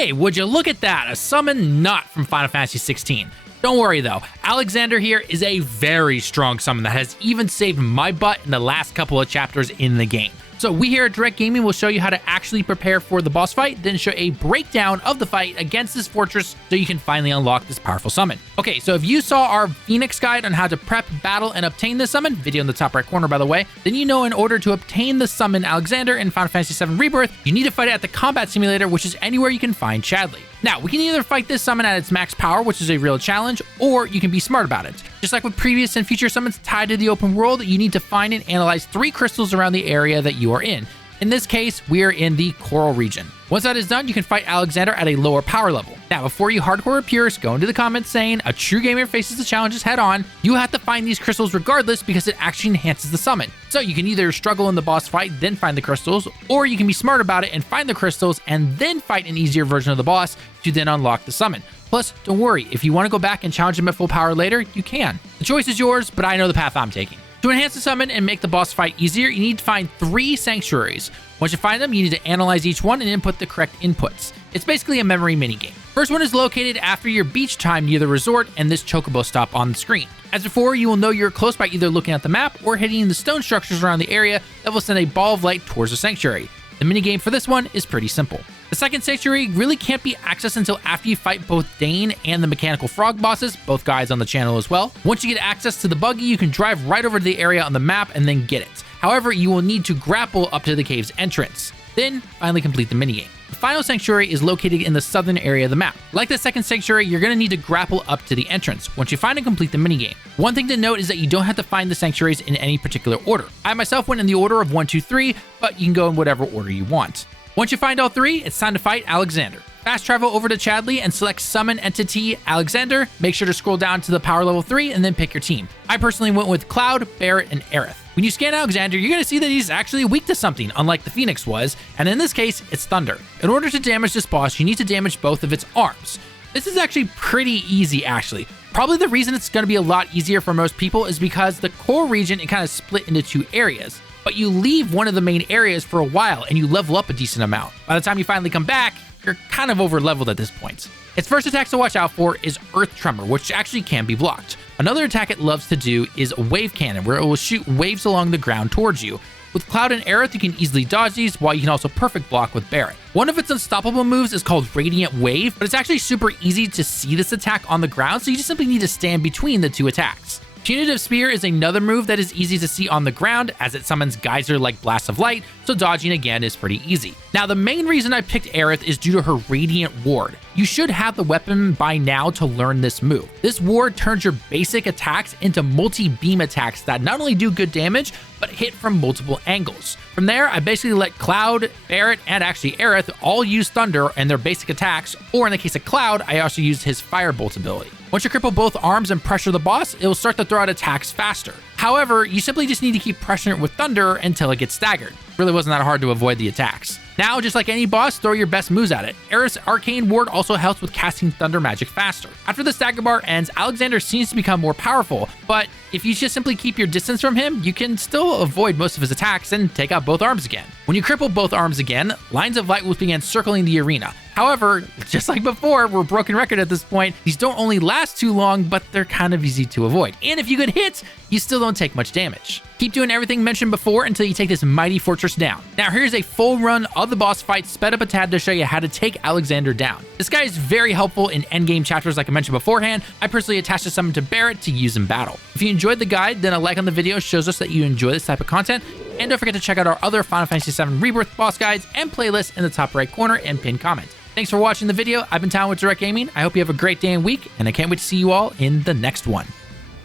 Hey, would you look at that? A summon not from Final Fantasy 16. Don't worry though, Alexander here is a very strong summon that has even saved my butt in the last couple of chapters in the game. So we here at Direct Gaming will show you how to actually prepare for the boss fight, then show a breakdown of the fight against this fortress so you can finally unlock this powerful summon. Okay, so if you saw our Phoenix guide on how to prep, battle, and obtain this summon, video in the top right corner by the way, then you know in order to obtain the summon Alexander in Final Fantasy VII Rebirth, you need to fight it at the combat simulator, which is anywhere you can find Chadley. Now, we can either fight this summon at its max power, which is a real challenge, or you can be smart about it. Just like with previous and future summons tied to the open world, you need to find and analyze 3 crystals around the area that you are in. In this case, we are in the Coral region. Once that is done, you can fight Alexander at a lower power level. Now, before you hardcore purists go into the comments saying a true gamer faces the challenges head on, you have to find these crystals regardless because it actually enhances the summon. So you can either struggle in the boss fight, then find the crystals, or you can be smart about it and find the crystals and then fight an easier version of the boss to then unlock the summon. Plus, don't worry, if you want to go back and challenge him at full power later, you can. The choice is yours, but I know the path I'm taking. To enhance the summon and make the boss fight easier, you need to find 3 sanctuaries. Once you find them, you need to analyze each one and input the correct inputs. It's basically a memory minigame. First one is located after your beach time near the resort and this chocobo stop on the screen. As before, you will know you're close by either looking at the map or hitting the stone structures around the area that will send a ball of light towards the sanctuary. The minigame for this one is pretty simple. The second sanctuary really can't be accessed until after you fight both Dane and the mechanical frog bosses, both guys on the channel as well. Once you get access to the buggy, you can drive right over to the area on the map and then get it. However, you will need to grapple up to the cave's entrance. Then, finally complete the minigame. The final sanctuary is located in the southern area of the map. Like the second sanctuary, you're going to need to grapple up to the entrance once you find and complete the minigame. One thing to note is that you don't have to find the sanctuaries in any particular order. I myself went in the order of 1, 2, 3, but you can go in whatever order you want. Once you find all 3, it's time to fight Alexander. Fast travel over to Chadley and select Summon Entity Alexander. Make sure to scroll down to the power level 3 and then pick your team. I personally went with Cloud, Barret, and Aerith. When you scan Alexander, you're going to see that he's actually weak to something, unlike the Phoenix was, and in this case, it's Thunder. In order to damage this boss, you need to damage both of its arms. This is actually pretty easy, actually. Probably the reason it's going to be a lot easier for most people is because the core region, it kind of split into 2 areas. But you leave one of the main areas for a while and you level up a decent amount. By the time you finally come back, you're kind of over leveled at this point. Its first attack to watch out for is Earth Tremor, which actually can be blocked. Another attack it loves to do is Wave Cannon, where it will shoot waves along the ground towards you. With Cloud and Aerith, you can easily dodge these, while you can also perfect block with Barret. One of its unstoppable moves is called Radiant Wave, but it's actually super easy to see this attack on the ground, so you just simply need to stand between the 2 attacks. Punitive Spear is another move that is easy to see on the ground as it summons geyser-like blasts of light, so dodging again is pretty easy. Now, the main reason I picked Aerith is due to her Radiant Ward. You should have the weapon by now to learn this move. This ward turns your basic attacks into multi-beam attacks that not only do good damage, but hit from multiple angles. From there, I basically let Cloud, Barret, and actually Aerith all use Thunder and their basic attacks, or in the case of Cloud, I also used his Firebolt ability. Once you cripple both arms and pressure the boss, it will start to throw out attacks faster. However, you simply just need to keep pressuring it with Thunder until it gets staggered. Really wasn't that hard to avoid the attacks. Now, just like any boss, throw your best moves at it. Aerith's Arcane Ward also helps with casting Thunder magic faster. After the stagger bar ends, Alexander seems to become more powerful, but if you just simply keep your distance from him, you can still avoid most of his attacks and take out both arms again. When you cripple both arms again, lines of light will begin circling the arena. However, just like before, we're broken record at this point, these don't only last too long, but they're kind of easy to avoid. And if you get hit, you still don't take much damage. Keep doing everything mentioned before until you take this mighty fortress down. Now here's a full run of the boss fight sped up a tad to show you how to take Alexander down. This guy is very helpful in endgame chapters like I mentioned beforehand. I personally attached a summon to Barret to use in battle. If you enjoyed the guide, then a like on the video shows us that you enjoy this type of content. And don't forget to check out our other Final Fantasy VII Rebirth boss guides and playlists in the top right corner and pinned comment. Thanks for watching the video. I've been Talon with Direct Gaming. I hope you have a great day and week, and I can't wait to see you all in the next one.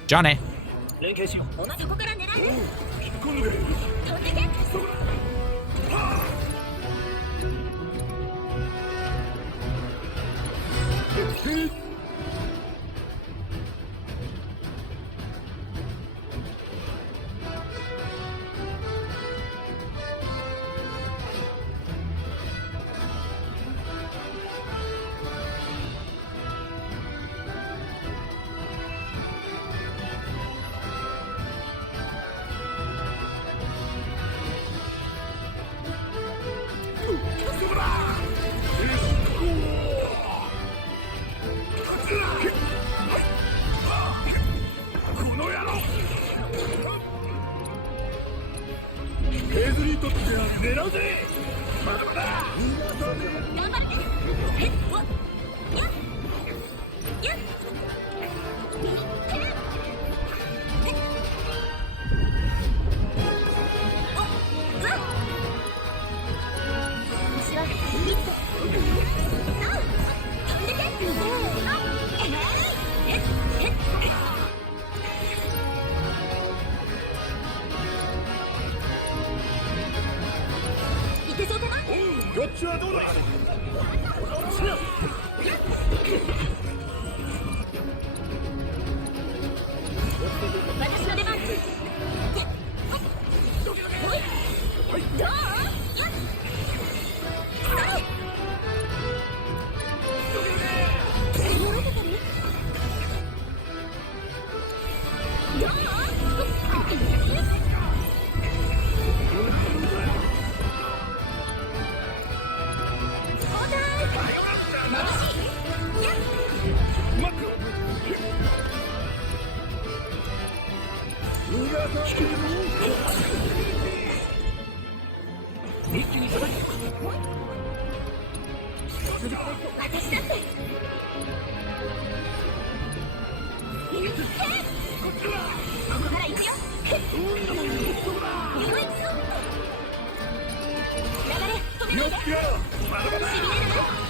Johnny. Let's go! 流れ止めないで。しびれるな。